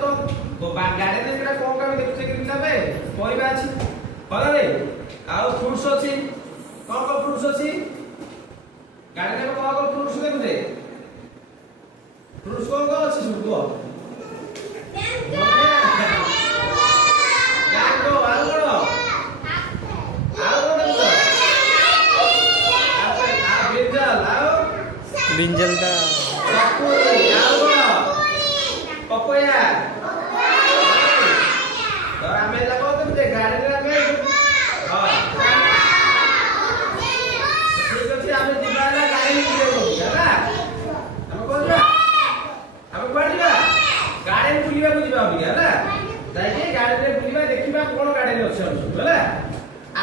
तो गार्डन रे केटा कोन काम देखुछे कि तबे परिबा अछि भलरे आ फ्रूट्स अछि कोन कोन फ्रूट्स अछि गार्डन रे कोन कोन फ्रूट्स देखुछे फ्रूट्स कोन कोन अछि सुबो ब्रिंजल टा पपया तो आमे लगो तुम गार्डन रे आमे हां ठीक अछि आमे दिबाला गार्डन रे होला हम कोन जा हम कोन जा गार्डन बुलिबा बुलिबा अभी होला जाइके गार्डन रे बुलिबा देखिबा कोन गार्डन अछि हम होला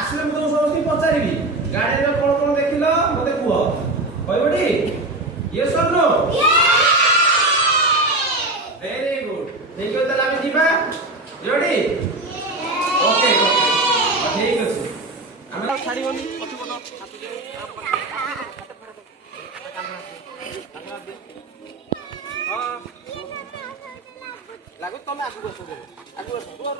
आसले म तो समस्ती पचारिबी गार्डन रे कोन कोन देखिलो मते कुहो होइबडी यस और नो वेरी गुड ठीक है तला में जीवा रेडी ओके ओके ठीक है हमरा छाड़ी बोली पछु बोलो हां लागो तमे आगु बसो रुआ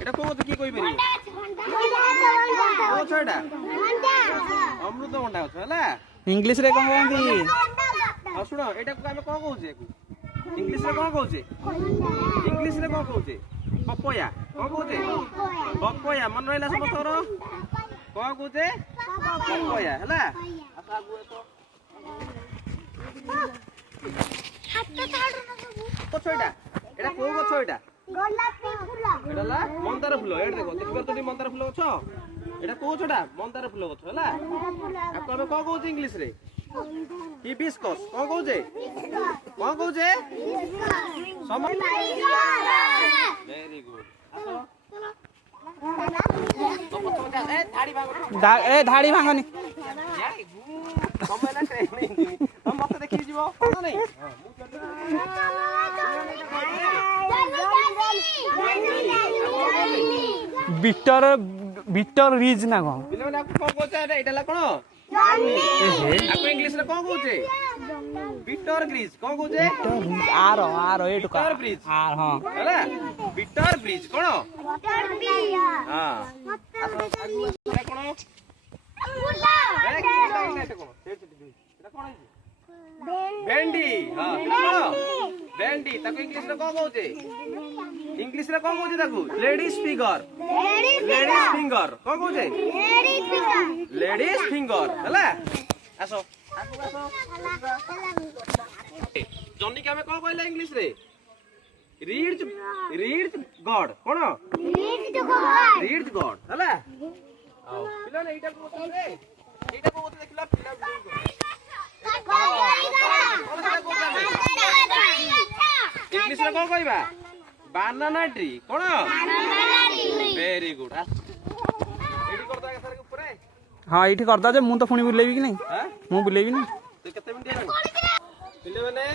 এটা কোন কি কই পারি ও ছয়টা অমৃতভণ্ডা আছে হলা इंग्लिश रे कोन कोन दी आ सुनो এটা আমি কোন কইছে इंग्लिश रे कोन কইছে इंग्लिश रे कोन কইছে পপয়া কোন কইছে পপয়া মন রইলা সমস্তর কোন কইছে পপয়া হলা আচ্ছা আগু তো হাতটা ছাড়ো না বাবু ছয়টা এটা কোন গছ এটা গোলাপি ফুল এডালা মন্দার ফুল এড দেখো দেখবার তো মন্দার ফুল গছ এটা কোন ছটা মন্দার ফুল গছ হলা আপনি আমি কোন কইছে इंग्लिश রে হিবিস্কাস কোন কইছে সম ভেরি গুড ए धाड़ी भांगनी समय ना ट्रेनिंग हम मत देखि जीवो कोन नहीं बिटर बिटर रिज ना को बिले माने आपको कोन कोचे एटा ला कोन आपको इंग्लिश रे कोन कोचे bitter Greaves cone Koche are are एटु का बिटर ब्रिज आर हां हैला बिटर ब्रिज कोन बिटर ब्रिज हां कोन भेंडी हां भेंडी ताको इंग्लिश रे कोन कोचे इंग्लिश रे कोन कोचे ताको लेडीज फिंगर कोन कोचे लेडीज फिंगर हैला आसो आसो जॉनी के हमें कोन कहला इंग्लिश रे रीड गॉड कोन रीड गॉड हैला आओ पिला ने एटा को रे एटा को देखला पिला इंग्लिश रे कोन कहबा बनाना ट्री कोन वेरी गुड एडी करदा के सर के ऊपर हां एठी करदा जे मु तो फुणी बुलेबी कि नहीं हां मु बुलेबी नहीं तो केते मिनिट पिले माने